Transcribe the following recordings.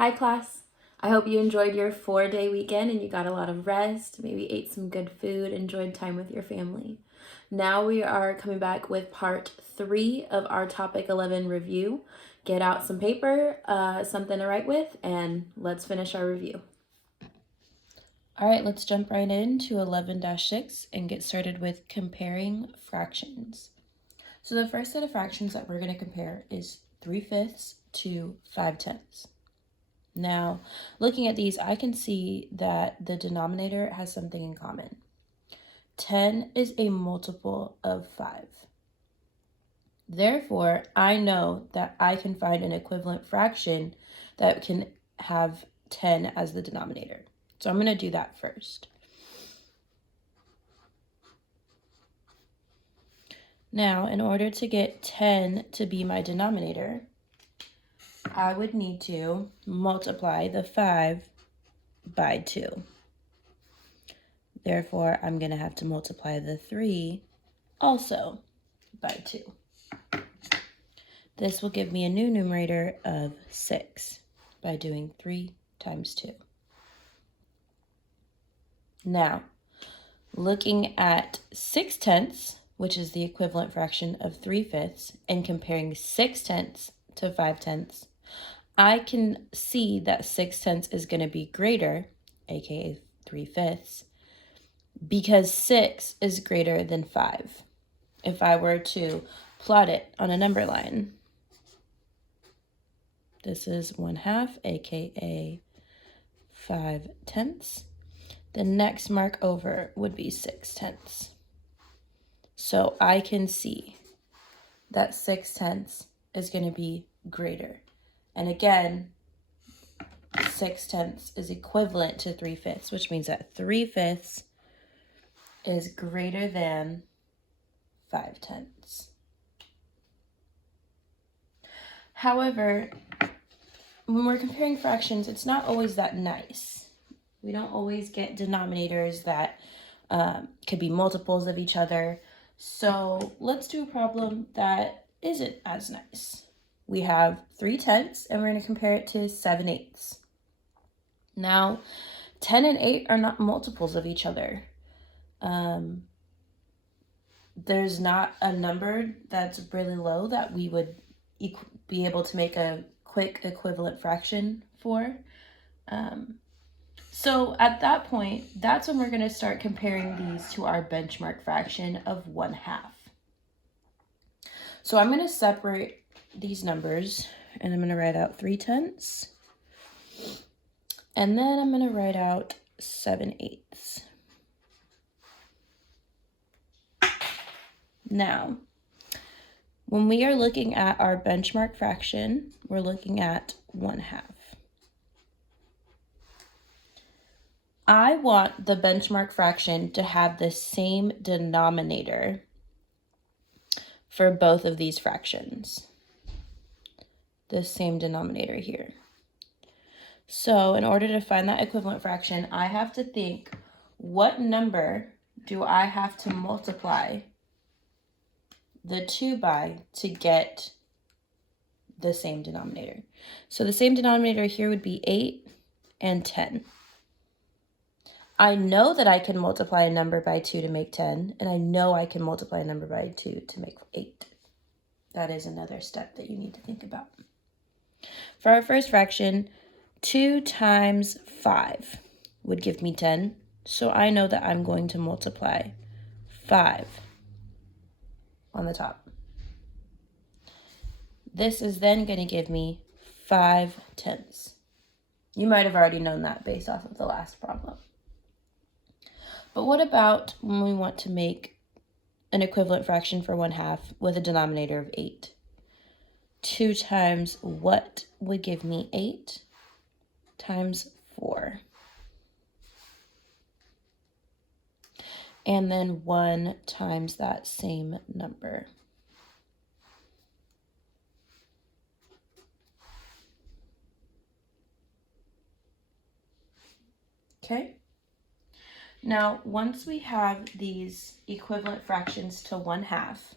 Hi class. I hope you enjoyed your 4-day weekend and you got a lot of rest, maybe ate some good food, enjoyed time with your family. Now we are coming back with part 3 of our topic 11 review. Get out some paper, something to write with, and let's finish our review. All right, let's jump right into 11-6 and get started with comparing fractions. So the first set of fractions that we're going to compare is 3/5 to 5/10. Now, looking at these, I can see that the denominator has something in common. 10 is a multiple of 5. Therefore, I know that I can find an equivalent fraction that can have 10 as the denominator. So I'm going to do that first. Now, in order to get 10 to be my denominator, I would need to multiply the 5 by 2. Therefore, I'm going to have to multiply the 3 also by 2. This will give me a new numerator of 6 by doing 3 times 2. Now, looking at 6/10, which is the equivalent fraction of 3/5, and comparing 6/10 to 5/10, I can see that 6/10 is going to be greater, aka 3/5, because 6 is greater than 5. If I were to plot it on a number line, this is 1/2, aka 5/10. The next mark over would be 6/10. So I can see that 6/10 is going to be greater. And again, 6/10 is equivalent to 3/5, which means that 3/5 is greater than 5/10. However, when we're comparing fractions, it's not always that nice. We don't always get denominators that could be multiples of each other. So let's do a problem that isn't as nice. We have 3/10 and we're going to compare it to 7/8. Now, 10 and 8 are not multiples of each other. There's not a number that's really low that we would be able to make a quick equivalent fraction for. So at that point, that's when we're going to start comparing these to our benchmark fraction of 1/2. So I'm going to separate these numbers and I'm going to write out 3/10. And then I'm going to write out 7/8. Now, when we are looking at our benchmark fraction, we're looking at 1/2. I want the benchmark fraction to have the same denominator for both of these fractions. The same denominator here. So in order to find that equivalent fraction, I have to think, what number do I have to multiply the 2 by to get the same denominator? So the same denominator here would be 8 and 10. I know that I can multiply a number by 2 to make 10, and I know I can multiply a number by 2 to make 8. That is another step that you need to think about. For our first fraction, 2 times 5 would give me 10, so I know that I'm going to multiply 5 on the top. This is then going to give me 5/10. You might have already known that based off of the last problem. But what about when we want to make an equivalent fraction for 1/2 with a denominator of 8? 2 times what would give me 8 times 4? And then 1 times that same number. Okay? Now, once we have these equivalent fractions to 1/2,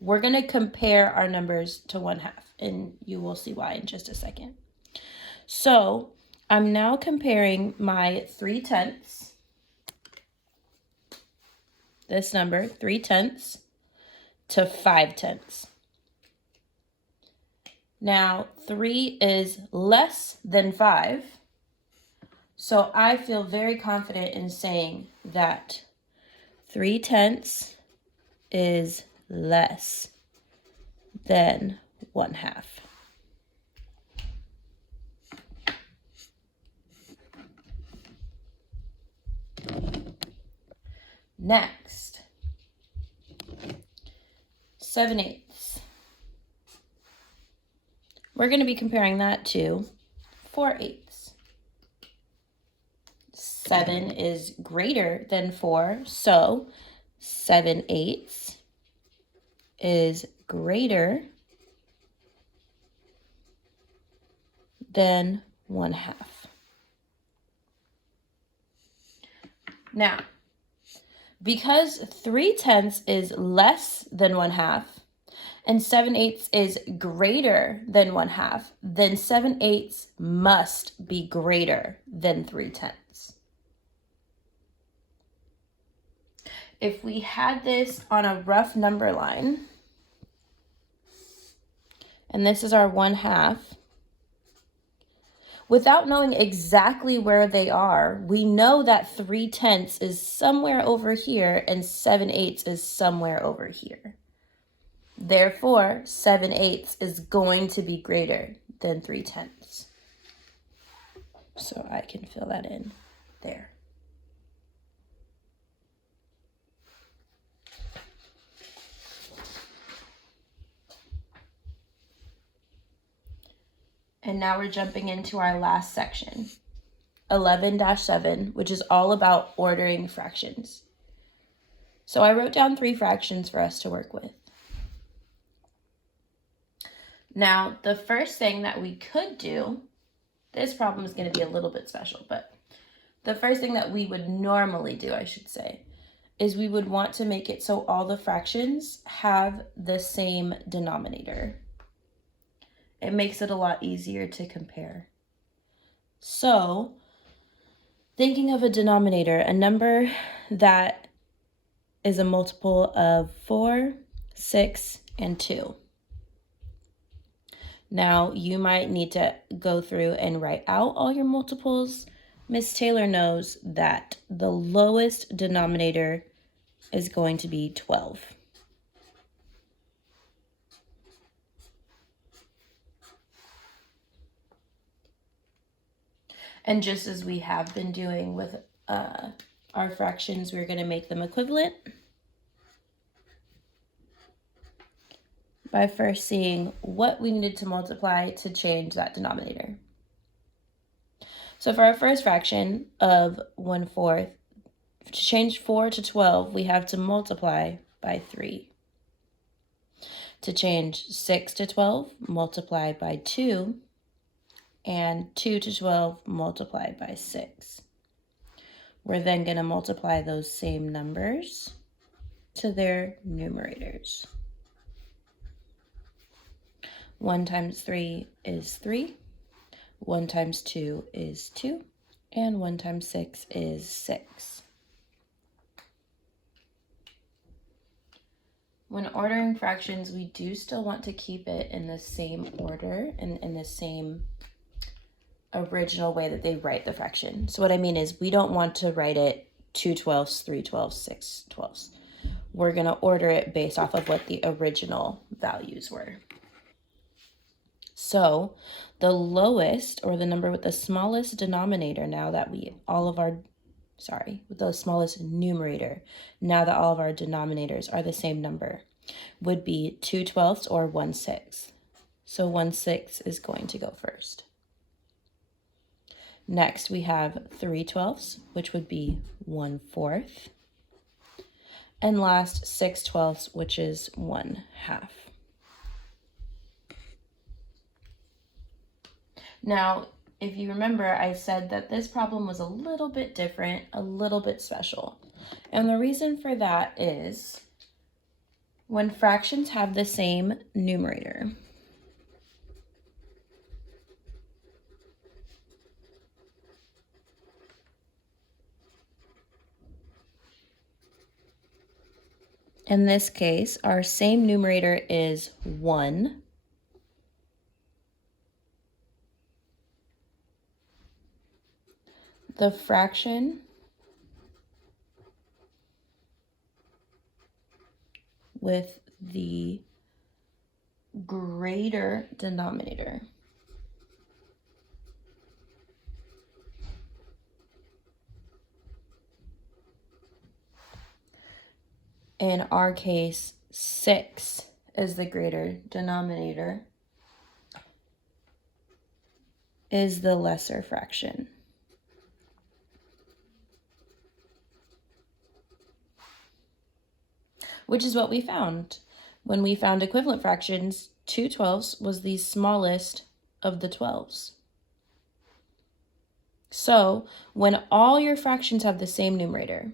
we're going to compare our numbers to 1/2, and you will see why in just a second. So I'm now comparing my 3/10, this number, 3/10, to 5/10. Now, 3 is less than 5, so I feel very confident in saying that 3/10 is less than 1/2. Next, 7/8. We're going to be comparing that to 4/8. 7 is greater than 4, so 7/8 is greater than 1/2. Now, because 3/10 is less than 1/2 and 7/8 is greater than 1/2, then 7/8 must be greater than 3/10. If we had this on a rough number line, and this is our 1/2, without knowing exactly where they are, we know that 3/10 is somewhere over here and 7/8 is somewhere over here. Therefore, 7/8 is going to be greater than 3/10. So I can fill that in there. And now we're jumping into our last section, 11-7, which is all about ordering fractions. So I wrote down 3 fractions for us to work with. Now, the first thing that we could do, this problem is going to be a little bit special, but the first thing that we would normally do, I should say, is we would want to make it so all the fractions have the same denominator. It makes it a lot easier to compare. So, thinking of a denominator, a number that is a multiple of 4, 6, and 2. Now, you might need to go through and write out all your multiples. Miss Taylor knows that the lowest denominator is going to be 12. And just as we have been doing with our fractions, we're going to make them equivalent by first seeing what we needed to multiply to change that denominator. So for our first fraction of 1/4, to change 4 to 12, we have to multiply by 3. To change 6 to 12, multiply by 2. And 2 to 12 multiplied by 6. We're then going to multiply those same numbers to their numerators. 1 times 3 is 3. 1 times 2 is 2. And 1 times 6 is 6. When ordering fractions, we do still want to keep it in the same order and in the same original way that they write the fraction. So what I mean is we don't want to write it 2/12, 3/12, 6/12. We're going to order it based off of what the original values were. So the lowest, or the number with the smallest denominator, now that with the smallest numerator, now that all of our denominators are the same number, would be 2/12 or 1/6. So 1/6 is going to go first. Next, we have 3/12, which would be 1/4. And last, 6/12, which is 1/2. Now, if you remember, I said that this problem was a little bit different, a little bit special. And the reason for that is when fractions have the same numerator, In this case, our same numerator is 1. The fraction with the greater denominator in our case, 6 is the greater denominator, is the lesser fraction. Which is what we found. When we found equivalent fractions, 2/12 was the smallest of the 12s. So when all your fractions have the same numerator,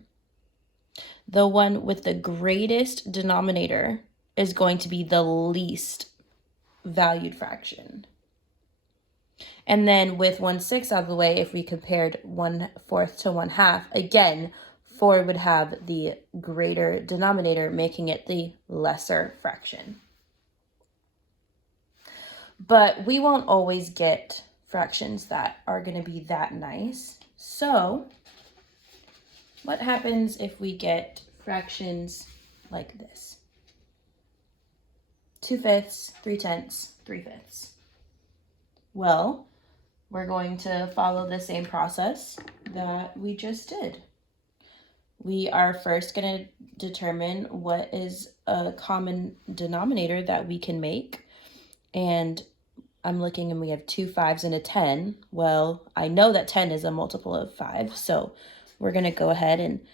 the one with the greatest denominator is going to be the least valued fraction. And then with 1/6 out of the way, if we compared 1/4 to 1/2, again, 4 would have the greater denominator, making it the lesser fraction. But we won't always get fractions that are going to be that nice. So what happens if we get fractions like this? 2/5, 3/10, 3/5. Well, we're going to follow the same process that we just did. We are first going to determine what is a common denominator that we can make. And I'm looking and we have 2 5s and a 10. Well, I know that 10 is a multiple of 5. So we're going to go ahead and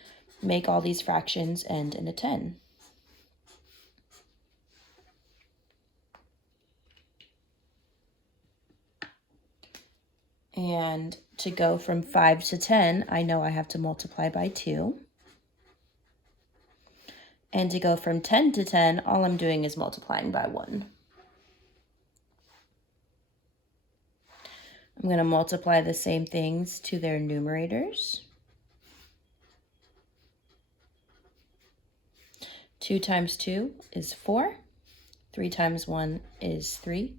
make all these fractions end in a 10. And to go from 5 to 10, I know I have to multiply by 2. And to go from 10 to 10, all I'm doing is multiplying by 1. I'm going to multiply the same things to their numerators. 2 times 2 is 4. 3 times 1 is 3.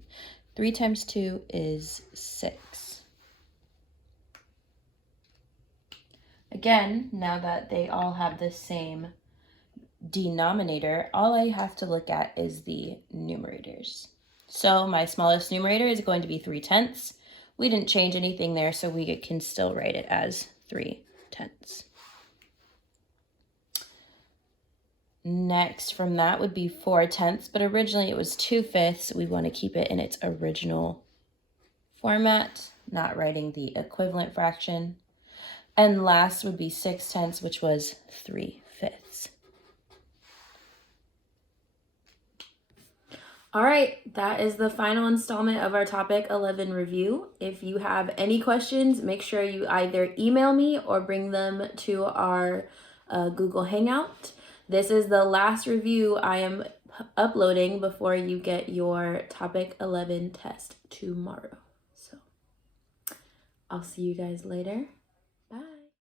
3 times 2 is 6. Again, now that they all have the same denominator, all I have to look at is the numerators. So my smallest numerator is going to be 3/10. We didn't change anything there, so we can still write it as 3/10. Next from that would be 4/10, but originally it was 2/5. We want to keep it in its original format, not writing the equivalent fraction. And last would be 6/10, which was 3/5. All right, that is the final installment of our Topic 11 review. If you have any questions, make sure you either email me or bring them to our Google Hangout. This is the last review I am uploading before you get your Topic 11 test tomorrow. So I'll see you guys later.